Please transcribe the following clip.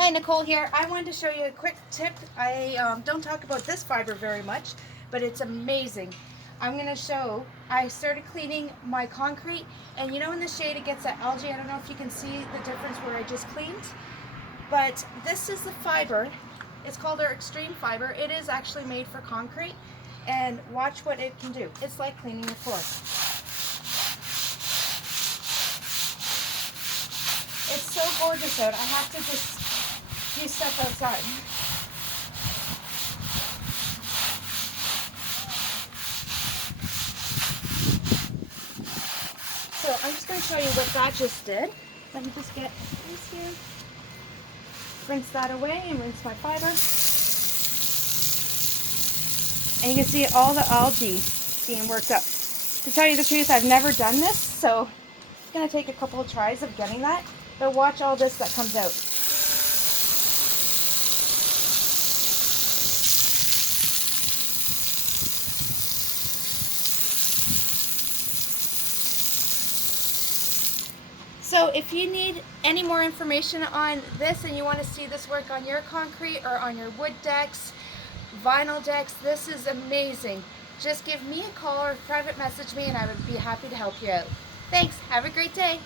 Hi, Nicole here. I wanted to show you a quick tip. I don't talk about this fiber very much, but it's amazing. I'm going to show, I started cleaning my concrete, and you know in the shade it gets that algae. I don't know if you can see the difference where I just cleaned, but this is the fiber. It's called our extreme fiber. It is actually made for concrete, and watch what it can do. It's like cleaning your floor. It's so gorgeous out. I have to just do stuff outside. So I'm just going to show you what that just did. Let me just get this here. Rinse that away and rinse my fiber. And you can see all the algae being worked up. To tell you the truth, I've never done this, so it's going to take a couple of tries of getting that. But watch all this that comes out. So if you need any more information on this and you want to see this work on your concrete or on your wood decks, vinyl decks, this is amazing. Just give me a call or private message me and I would be happy to help you out. Thanks. Have a great day.